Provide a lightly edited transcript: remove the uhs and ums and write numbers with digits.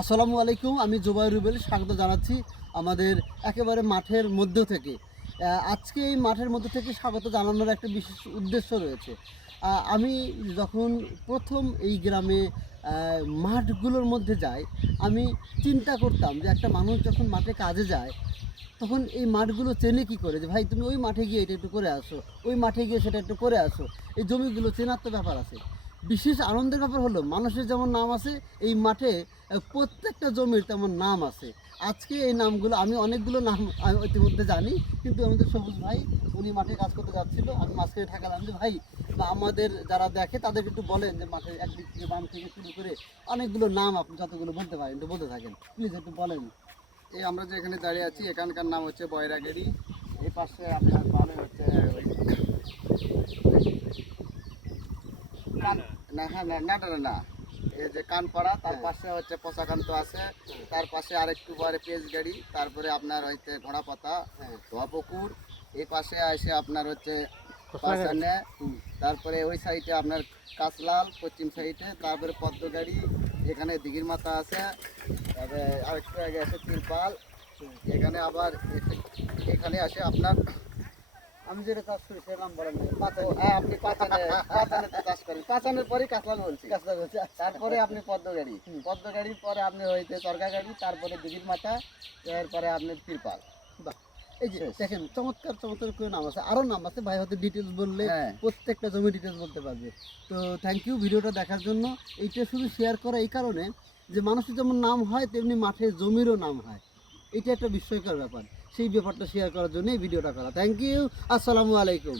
আসসালামু আলাইকুম, আমি জুবাইর রুবেল স্বাগত জানাচ্ছি আমাদের একেবারে মাঠের মধ্য থেকে। আজকে এই মাঠের মধ্য থেকে স্বাগত জানানোর একটা বিশেষ উদ্দেশ্য রয়েছে। আমি যখন প্রথম এই গ্রামে মাঠগুলোর মধ্যে যাই, আমি চিন্তা করতাম যে একটা মানুষ যখন মাঠে কাজে যায় তখন এই মাঠগুলো চেনে কী করে, যে ভাই তুমি ওই মাঠে গিয়ে এটা একটু করে আসো, ওই মাঠে গিয়ে সেটা একটু করে আসো। এই জমিগুলো চেনার তো ব্যাপার আছে। বিশেষ আনন্দের ব্যাপার হলো মানুষের যেমন নাম আছে এই মাঠে প্রত্যেকটা জমির তেমন নাম আছে। আজকে এই নামগুলো আমি অনেকগুলো নাম আমি ইতিমধ্যে জানি, কিন্তু আমাদের সবুজ ভাই উনি মাঠে কাজ করতে যাচ্ছিল, আমি মাঝখানে ঠেকালাম যে ভাই বা আমাদের যারা দেখে তাদেরকে একটু বলেন যে মাঠের একদিক থেকে বাম থেকে শুরু করে অনেকগুলো নাম আপনি যতগুলো বলতে পারেন একটু বলতে থাকেন, প্লিজ একটু বলেন। এই আমরা যে এখানে দাঁড়িয়ে আছি এখানকার নাম হচ্ছে বয়রাগেড়ি। এই পাশে আপনার পালে হচ্ছে না, হ্যাঁ, নাটারে না, এই যে কানপাড়া, তার পাশে হচ্ছে পশাকান্ত আছে, তার পাশে আরেকটু পরে পেঁচগাড়ি, তারপরে আপনার হচ্ছে ঘোড়াপাতা, ধোয়াপুকুর। এই পাশে আসে আপনার হচ্ছে পাশানে, তারপরে ওই সাইডে আপনার কাঁচলাল পশ্চিম সাইডে, তারপরে পদ্মগাড়ি, এখানে দিঘির মাথা আছে, তারপরে আরেকটু আগে আছে তিরপাল। এখানে আবার এখানে আসে আপনার, আমি যেটা কাজ করি সেটা নাম বলেন। হ্যাঁ, আপনি পাঁচানেতে চাষ করেন, পাঁচানের পরেই কাঁচলাল বলছি, কাজটা করছে। তারপরে আপনি পদ্মগাড়ি, পদ্মগাড়ির পরে আপনি হইতে চরকাগাড়ি, তারপরে দিঘির মাথা, এরপরে আপনি তিরপাল। বাহ, এই যে দেখেন চমৎকার চমৎকার করে নাম আছে, আরও নাম আছে, ভাই হয়তো ডিটেলস বললে হ্যাঁ, প্রত্যেকটা জমি ডিটেলস বলতে পারবে। তো থ্যাংক ইউ ভিডিওটা দেখার জন্য। এইটা শুধু শেয়ার করা এই কারণে যে মানুষের যেমন নাম হয় তেমনি মাঠে জমিরও নাম হয়, এটা একটা বিস্ময়কর ব্যাপার। সেই ব্যাপারটা শেয়ার করার জন্য এই ভিডিওটা করা। থ্যাংক ইউ, আসসালামু আলাইকুম।